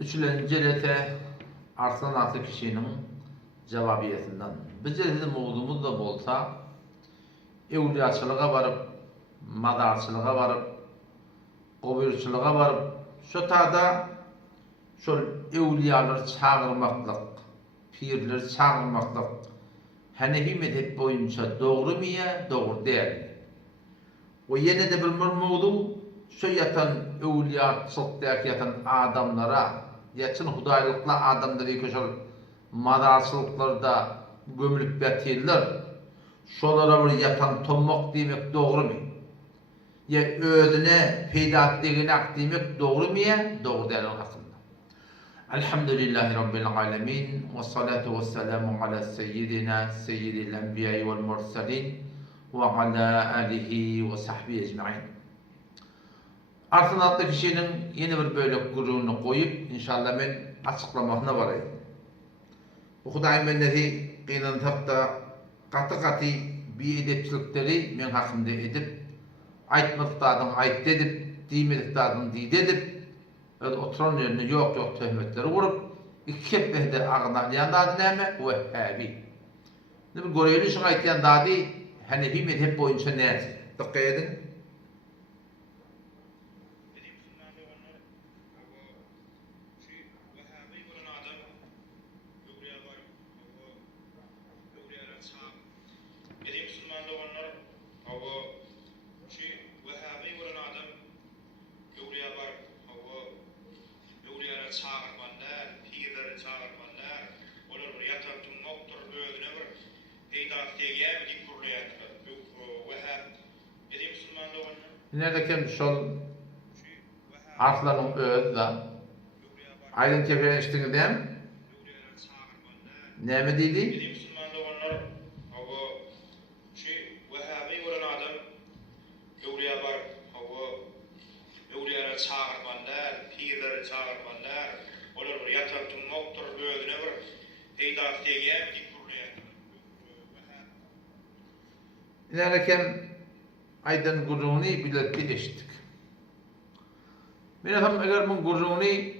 Üçüncü celete arslan atı kişinin cevabiyetinden. Bir celete mevzumuz da bolsa evliyaçılığa varıp, madarçılığa varıp, gobirçılığa varıp, şu tada şol evliyalar çağırmaklık, pirler çağırmaklık Hanefi mezhep boyunca doğru mu ya, doğru değil. O yine de bir mevzu şu yatan evliyaçılıktaki yatan adamlara, yatın hudaylıklı adamları yıkışır, madarçılıklarda gömülüp yatırlar. Şolara bir yatan tommak demek doğru mu? Ya ödüne peydat deginak demek doğru mu ya? Doğru değil hakkında. Elhamdülillahi Rabbil alemin ve salatu ve selamu ala seyyidil enbiyayı vel mursalin ve ala alihi ve sahbihi ecma'in. Arslan adlı kişinin yeni bir böyle guruğunu koyup inşallah ben açıklamakına varayım. Bu Hudaýym bendeki kıynantıkta katı bir edepçilikleri men hakkımda edip aytmadıklardan ayt edip diýmediklerden diýdi edip oturan yerine yok töhmetleri vurup iki kepmehde ağnayan dadı näme? Vehhabi. Nimi göreýeli şoňa aýtýan dadı Hanefi mezhep boýunça näçe? Dikkat edin. Nerede şol Arslan'ın özü aydın tefeştiği dem näme diýdi? Nerede aydın gurruni biletli eşittik. Men efendim eğer bu gurruni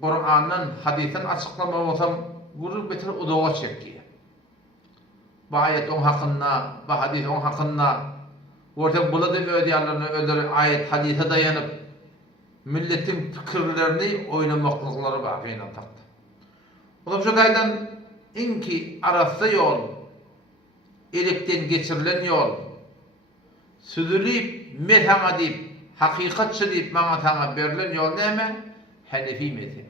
Kur'an'dan, hadisten açıklama olsam gurrun betir udağa çekkiye. Bu ayet on hakkında, bu hadis on hakkında orta buladı ödeyarlarını öldürür ayet hadise dayanıp milletin fikirlerini oynamaklıkları bakıyla taktı. O da şu kaydan inki arası yol, elekten geçirilen yol, süzülüp, merhama deyip, hakikatçı deyip bana sana verilen yol näme? Hanefi mezhebi.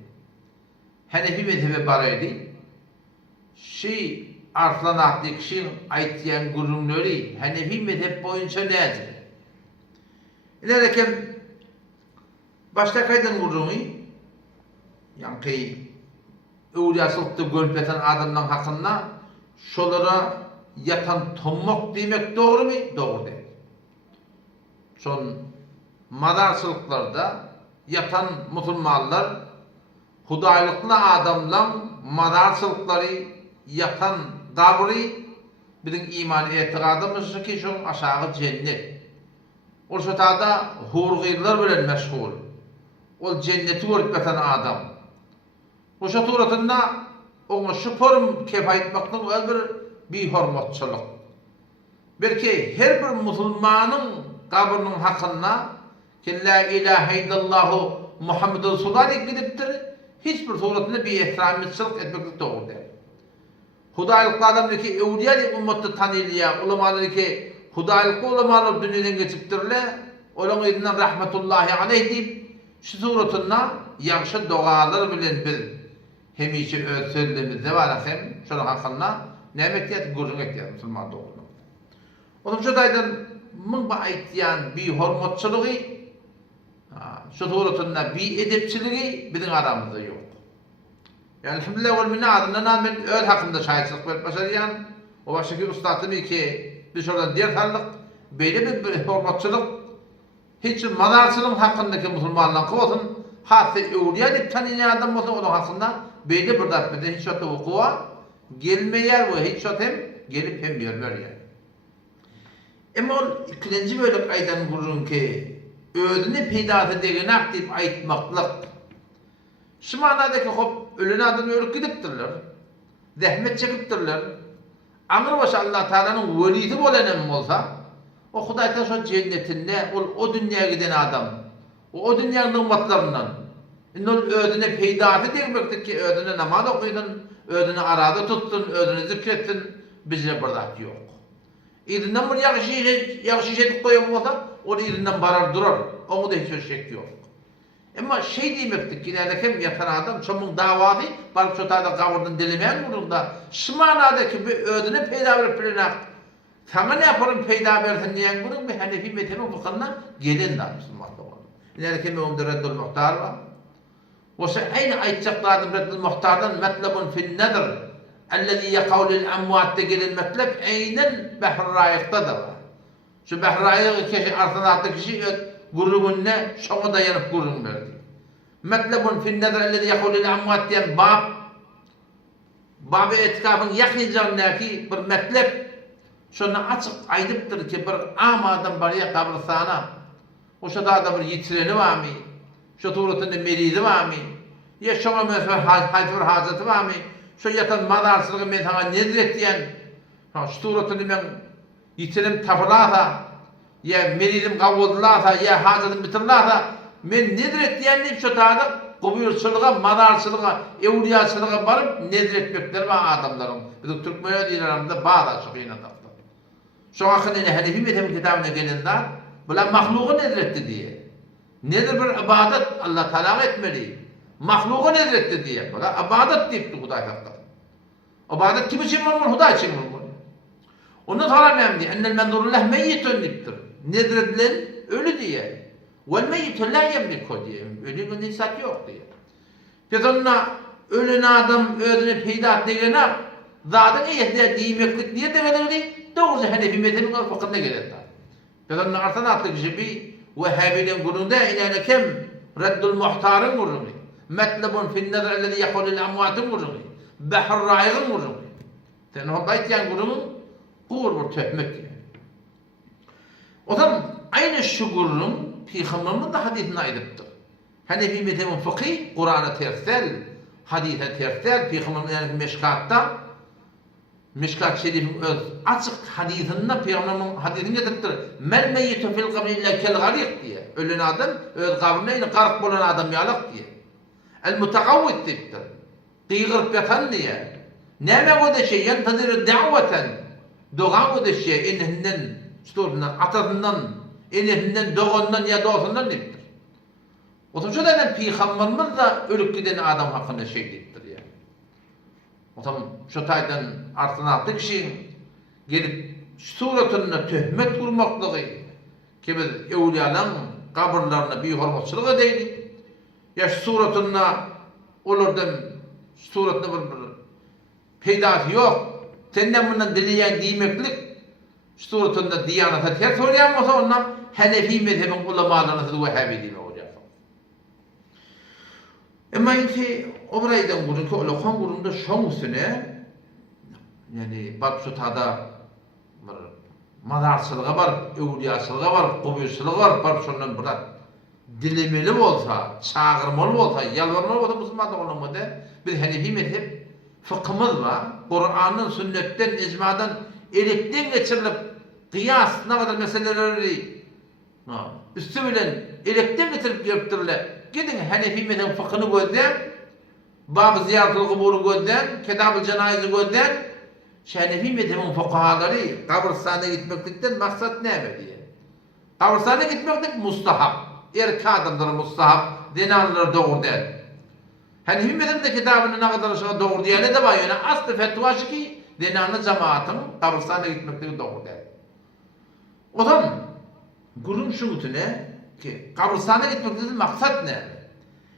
Hanefi mezhebi baraydı. Arslan adlı kişinin aytýan gurrunları Hanefi mezhep boyunca näçe? İlerken başta kaydan gurrunu, yani evliyaçılıkta görüp yatan adamdan hakkında şolara yatan tommak demek doğru mu? Doğru değil. Son madarçılıklarda yatan musulmanlar hudaylıklı adamla madarçılıkları yatan davri bizim iman etiqadımız ki şun aşağı cennet. O şotada hurgiyler bilen meşgul. O cenneti görüp yatan adam. O şoturatında onu şu form kefayetmaktan bir hormatçılık. Belki her bir musulmanın kabrının hakkında ki la ilahe illallahu Muhammed Resulullah gidiptir. Hiçbir suretinde bir ihtiramçılık etmek doğru değil. Hudaylıklı adam ki evliya ümmeti tanıylıya, ulamaları ki hudaylıklı ulamalar dünyadan geçiptirle, onun edinden rahmetullahi aleyh deyip şu suretinde yaxşı dualar bilen biz hemişe öz sözlerimizde var hem şunun hakkında näme etýär? Gurrun etýär musulman doğruluğu. Onun şu daydan mın ba aýtýan bir hormatçylygy, şu suretinde bir edepçiligi bizim aramızda yok. Yani elhamdülillah vel minna adından men öz hakkında şahitlik verip başarıyan o baştaki ustadım ki biz oradan diğer tarlık böyle bir hormatçılık hiç madarçılığın hakkındaki musulmanlar kovasın hatta evliya deyip tanıyan adam olsa onun hakkında böyle bir darpede hiç şöyle vukuğa gelmeyer ve hiç şöyle gelip hem vermiyor yani. Ama o ikinci bölük aydan gurrun ki ödünü peydat edegin aktif aytmaklık Şu manadaki hop ölen adam ölüp gidipdirler. Zahmet çekipdirler. Amr başa Allah Teala'nın velisi bolan bolsa, o Hudaý taşa cennetinde o dünyaya giden adam. O dünyanın ummatlarından. Ol ödüne peýdaty degmekdir ki ödüne namaz okuydun, ödüne arada tuttun, ödüne zikrettin, bize bardak yok. İrinden bir ýagşy şeýdik goýan bolsa, o irinden barar durar. Oňa da hiç şek yok. Ama diýmekdir ki näkem ýatan adam çomuň dawaty baryp şu taýda gabrdan dilemeýän bolunda, şu manadaky bir ödüne peýda berip bilenak. Sana ne yaparım peýda bersin diýen gurun bir Hanefi mezhebi fıkhına gelen de Müslümanlar var. Näkem onda Reddul Muhtar var. Oşa aýna aýtjaklardan Reddul Muhtardan matlabun fil nadr allazi yaqaw lil amwat gelen matlab aýnan Bahr Raýykdadır. Şu Bahr Raýyk kişi artynda kişi gurrunna şoňa daýanyp gurrun berdi. Matlabun fil nadr allazi yaqaw lil amwat diýen bab etkafyň ýakynjagyndaky bir matlab şonu açık aýdypdyr ki bir am adam barya kabristana. Oşada da bir ýitireni barmy? Şu turatynda meridi barmy? Ya şoňa mesel hajaty barmy? Şu ýatan madarçylygy men sana nedret diýen. Ha şu turatynda men ýitirim tapylasa, ya meridim gawuldylasa, ya hajatym bitirlasa, men nedret diýen diýip şu taýda gubyrçylyga, madarçylyga, ewliýaçylyga baryp nedretmekler bar adamlaryň. Bizim türkmen diýlerimizde baýda şu gynada. Şoňa hyny Hanefi mezhebi kitabyna gelende bular mahlugy nedretdi diye. Nedir bir ibadet Allah Teala etmeli. Mahlugy nedretdi diye. Bular ibadet diýipdi Hudaý hakda. Ibadet kim için bolmaly? Hudaý için bolmaly. Onu taramamdi. Ennel menzurullah meyyitun diýipdir. Nedredilen ölü diye. Vel meyyitun la yemliku diye. Ölüň nisat ýok diye. Biz onna ölen adam ödüne peýda degene zadyň eýetine diýmeklik diye degeldi. Doğrusu Hanefi mezhebinin fıkhında geldi. Peygamber artan atlı gibi Vehhabi'nin gurunda inanekem Reddul Muhtar'ın gurunu. Metlebun fil nadr allazi yaqulu lil amwat'ın gurunu. Bahr Raýygyň gurunu. Sen o baýtýan gurunu gurur bir töhmet. Odan aýna şu gurunun Peygamberimiň da hadisini aýdypdyr. Hanefi mezhebinin fıkhy Kur'ana tersel, hadise tersel, Peygamberimiň meşkatda Mishkat Şerif'in öz açık hadisinde Peygamber'in hadisini getirtir. Mel meyyitu fil kabri illa kel garik diye. Ölen adam öz kabrine gark bolan adam ýalak diye. El mutakavvit diýipdir. Qiýgyryp ýatan diye. Näme o da şey ýantadir da'watan. Dogan o da şey eninden, şuturdan, atasından, eninden, dogandan ya dostundan diýipdir. Otaşa da Peygamberimiz da ölüp giden adam hakynda şey diýipdir. Otam şu taýdan artynapdy kişi gelip suratyna töhmet gurmaklygy gibi ewliýalaryň kabrlaryna bir hormatçylyk edýdi. Ya suratyna olardan suratna bir peýdasy ýok. Senden bundan dileýän diýmeklik suratyna diýanata ters bolýan bolsa ondan Hanefi mezhebiniň ulamalaryna Vehhabi diýmek bolýar. Emma indi obraydan gurunki olakan gurunda şoň üstüne yani bak şu tada bir madarçylyga bar, ewliýaçylyga bar, gubyrçylyga bar, bar şondan birat dilemeli bolsa, çağırmaly bolsa, ýalvarmaly bolsa musulmanlar olamady. Bir Hanefi mezhep fıkhymyz bar, Kur'anyň, sünnetten, icmadan elekden geçirilip kıyas näçe meseleleri üstü bilen elekden getirip ýörpdirler. Gidin Hanefi mezhep fıkhyny gözden, bab ziyaretul kubur gözden, kitab-ı cenayiz gözden, Hanefi mezhebinin fukahaları kabristana gitmeklikten maksat näme diye. Kabristana gitmeklik mustahap, erkadımdır mustahap, dinanlar doğru der. Hanefi mezhebinde kitabını ne kadar aşağı doğru diyene de var. Yani aslı fetvaşı ki dinanlı cemaatin kabristana gitmeklik doğru der. O zaman gurun şunutu ne? Ki kabristana gitmeklikten maksat ne?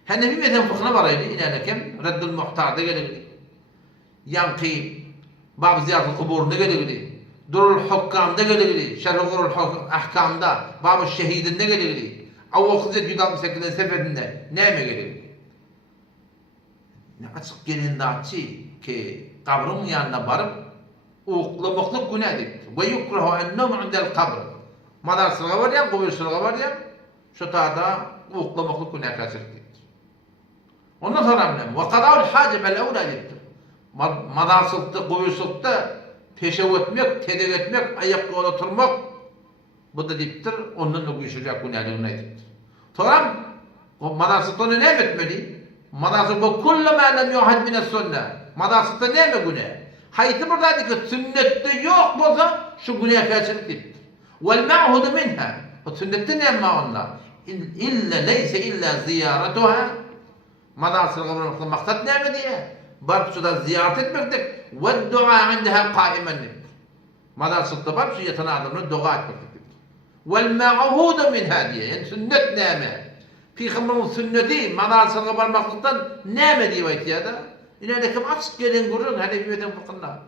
Hanefi mezhebinin fıkhına baraydı. İnanekem Reddul Muhtar'da gelirdi. Yankı bab ziyaretul kuburunda gelirdi. Durul Hukkam'da gelirdi. Şerhul Ahkam'da, bab-ı şehidinde gelirdi. Avvakızet 168'de seferinde neyme gelirdi? Ne açık gelindi açı ki kabrın yanına barıp uğuklamaklık günahdır. Ve yukrahu ennum indel kabr. Madarsılığa var ya, kubürsülüğe var ya, şu taada uğuklamaklık günah kaçırdı. Ondan sonra ne? Ve kadâul hâce bel evlâ diptir. Madarsılıkta, kuyusukta peşev etmek, tedek etmek, ayakta oturmak bu da diptir. Ondan da kuyuşacak günahlarına diptir. Sonra o madarsılıkta ne etmeli? Madarsılık bu kullu mâ lem yuhad mine sünne. Madarsılıkta ne mi günah? Hayti buradaydı ki sünnette yok bolsa şu günah karşılık diptir. Vel ma'hudu minha. O sünnette ne ma onlar? İlla leyse illa ziyaretuha. Madarsılığa varmakta maksat ne mi diye? Barıp şurada ziyaret etmektir. Ve dua indaha kaimen. Madarsılıkta barıp şu yatan adamına dua etmektir. Vel ma'hudu minha diye. Yani sünnet ne mi? Peygamberin sünneti madarsılığa varmaklıktan ne mi diye ihtiyada? İleride kim açık gelin gurur hani hükümetin fıkhında.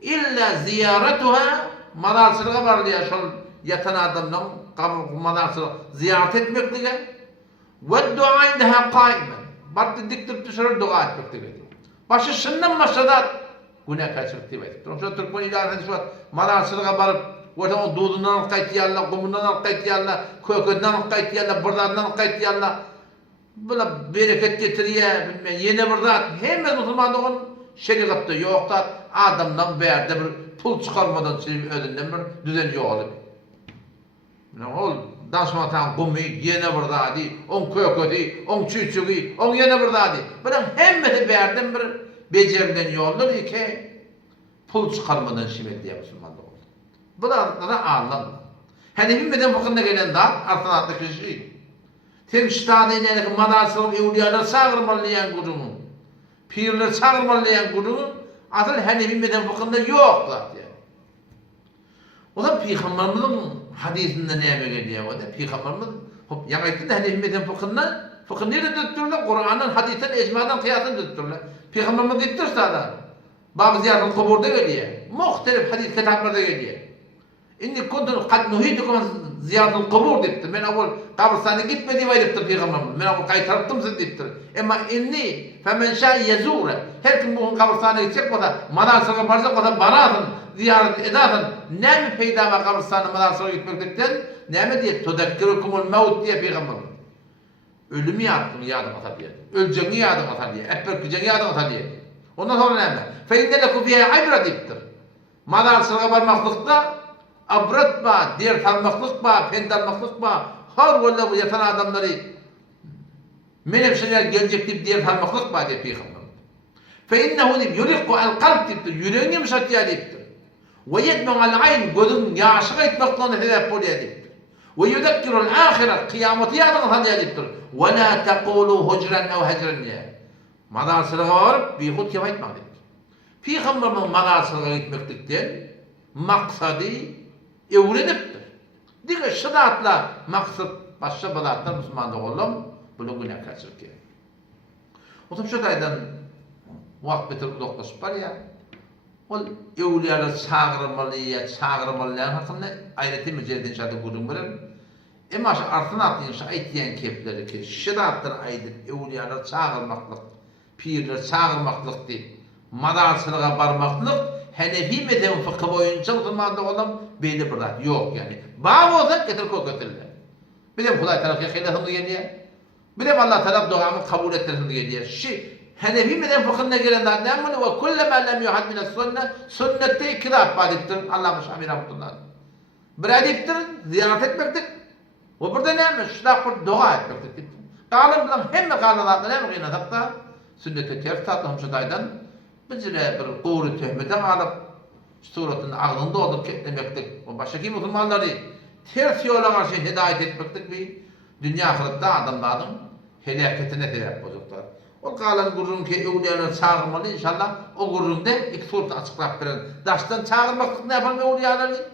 İlla ziyaretuha madarsılığa varlıya şu yatan adamdan madarsılığa ziyaret etmektir. Ve dua indaha kaimen. Bardı diktirip dışarı dua etmektir. Başı şundan başladı günah kaçırık diye ettir. Şu Türkmen idaresi şu madarsılığa varıp orada o doğduğundan alıp kayıtıyarlar, kumundan alıp kayıtıyarlar, kökünden alıp kayıtıyarlar, buradan alıp kayıtıyarlar. Böyle bereket getiriyor, yeni burada hemen Müslümanlığın şeriatta yok da adamdan berde bir pul çıkarmadan ödünden bir düzen yok olup. Ol daşmatan gumi yeni burada di, on kökü, on çüçüğü, on yeni burada di. Bırak hemen berden bir becerilen yollar ki pul çıkarmadan şimet diye Müslümanlık oldu. Bunlardan anlanma. Hani bilmeden fıkhında gelen dağ artanattaki şey. Terkiştah'da inelik madarsılık evliyalar sağırmallayan kurumu, pirler sağırmallayan kurumu, asıl hani bilmeden fıkhında yok zaten. O da Peygamberimizin hadisinde neyime geliyor o da? Peygamberimiz, yani ayette de hani bilmeden fıkhında, fıkhı nerede tuttururlar? Kur'an'ın, hadisten, ecmadan, kıyasını tuttururlar. Peygamberimiz dittirse da, bazı ziyaret-ül kuburda geliyor, muhtelif hadis kitaplarda geliyor. İnni kuntu kad nuhitukum ziyaretul kubur diptir. Men avval kabristana gitmedi ve diptir Peygamberimiz. Men avval kaytarttım siz diptir. Ama inni femen şâ yezûre. Her kim bu kabristana gidecek olsa, madarsılığa varacak olsa barasın, ziyaret edersin. Ne mi peyda ve kabristana madarsılığa gitmekten? Ne mi diye? Tudekkirukumul mevt diye Peygamberimiz. Ölümü yadım atar diye. Öleceğini yadım atar diye. Epperkeceğini yadım atar diye. Ondan sonra ne mi? Fe inne lekum fîhâ ibra diptir. Madarsılığa varmaklıkta abrat mı, diğer tanımaklık mı, pendanmaklık mı, har valla bu yatan adamları menefşeler gelecek deyip diğer tanımaklık mı diye Peygamber. فَاِنَّهُ deyip, يُرِقُ الْقَلْبِ deyiptir, yüreğin yumuşatıyor deyiptir. وَيَدْمَعَ الْعَيْنِ gözün yaşığa etmeklerine sebep oluyor deyiptir. وَيُذَكِّرُ الْآخِرَةِ kıyameti yadını tanıyor deyiptir. وَلَا تَقُولُوا هُجْرًا اَوْ هَجْرًا diye. Madarsılığa varıp bir hut kema etmek deyiptir. Peygamber'in madarsılığa gitmeklikten maksadı evleniptir. Diğer şıdatla maksat başka balatlar Müslümanlık oğlum bunu günah kaçırır ki. O zaman şu daydan vakt bitirip doklaşıp var ya o evliyalar çağırmalıya hakkında ayreti mücadele inşaatı kurduğum bilir. Ama şu artına atlayınca ayetiyen kepleri ki şıdatlar aydık evliyalar çağırmaklık, pirler çağırmaklık değil. Madarsılığa varmaklık Hanefi mezhebi fıkhı boyunca Müslümanlık olan belli bir rahat yok yani. Bağ olsa getir koy götürürler. Bilem Huday tarafı yakıyla geliyor. Bilem Allah taraf duamı kabul ettirsin geliyor. Hanefi mezhebi fıkhına gelen de ne mi? Ve kullema lem yuhad mine sünnet, sünnette ikrar badiptir. Allah'ın şamir rahmetullah. Bir adiptir, ziyaret etmektir. Ve burada ne mi? Şudak bir dua etmektir. Kalın bilen hem kalınlardan hem gıynatakta sünnete ters tatlım şudaydan bizlere bir kuvru töhmeten alıp suratının ağzını doldurup ketlemektik. O baştaki Müslümanları ters yola karşı hidayet etmektik bir dünya ahirette adamların helaketine sebep olacaklar. O kalan gururun ki evliyalar çağırmalı inşallah o gururunda iki surat açıklayıp verin. Daştan çağırmaktık ne yapalım evliyaları?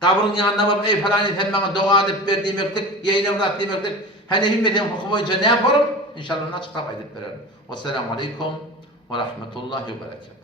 Kabrın yanına varıp ey falan sen bana dua edip ver demektik, yayın evlat demektik. Hani himmetin hukumu boyunca ne yaparım? İnşallah açıklayıp edip verelim. Vesselamu aleyküm ve rahmetullahi ve berekatuhu.